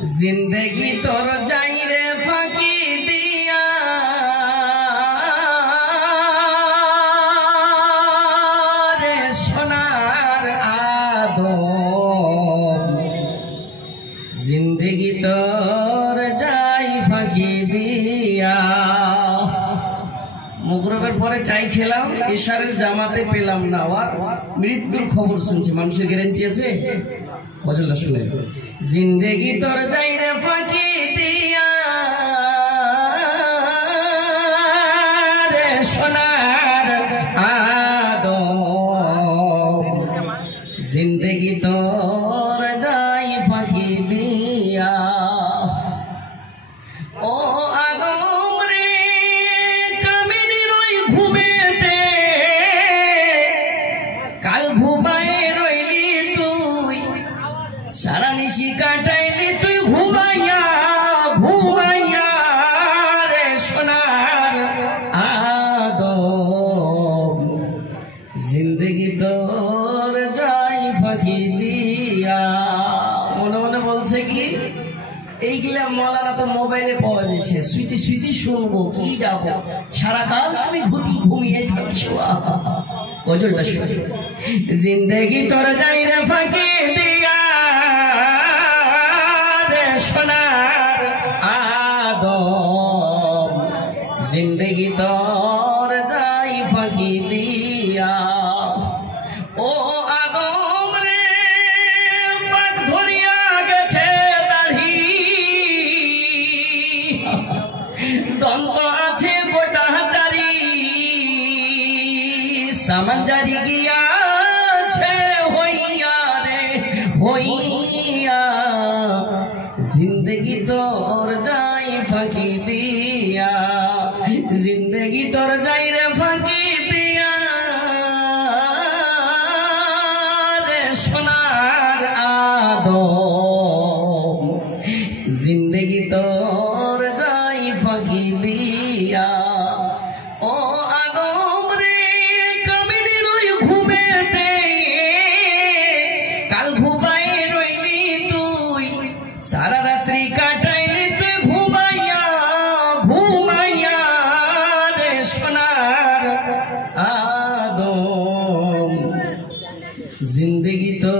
जिंदगी तोर जाई रे फाकी दिया रे सोनार आदम जिंदगी तोर जाई फाकी दिया मुगरबेर परे चाय खेलाम इशारेर জামাতে পেলাম না আর মৃত্যুর খবর শুনছি মানুষের গ্যারান্টি আছে গজলটা শুনে जिंदगी तोर जाई रे फाकी दिया रे सोनार आदम जिंदगी तोर जाई फाकी दिया ओ आदम रे कामिनी रोई घुमेते काल घुमाए रइली तुई सारा निशी काटाइली तुई घुमाइया घुमाइया रे सोनार आदम जिंदगी तोर जाई फाकी दिया মনে মনে বলছে কি এইগুলা মৌলানা তো মোবাইলে পাওয়া যাচ্ছে সুইটি সুইটি শুনবো কি যাবো সারা কাল তুমি ঘুমিয়ে থাকছো গজলটা শুনে जिंदगी तोर जाई रे फाकी दिया सोनार आदम जिंदगी तोर जाई फाकी दिया ओ आदम रे बात धरिया गेछे दाढ़ी दंत आछे गोटा चारी सामान जारी गिया छे होइया रे होइया जिंदगी तोर जाई फाकी दिया जिंदगी तोर जाई रे फाकी दिया रे सोनार आदम जिंदगी तोर जाई फाकी दिया ओ आदम रे कामिनी रोई घुमेते काल घुमाए रइली तुई सारा रात्रि काटाइली तुई घुमाइया घुमाइया रे सोनार आदम जिंदगी तो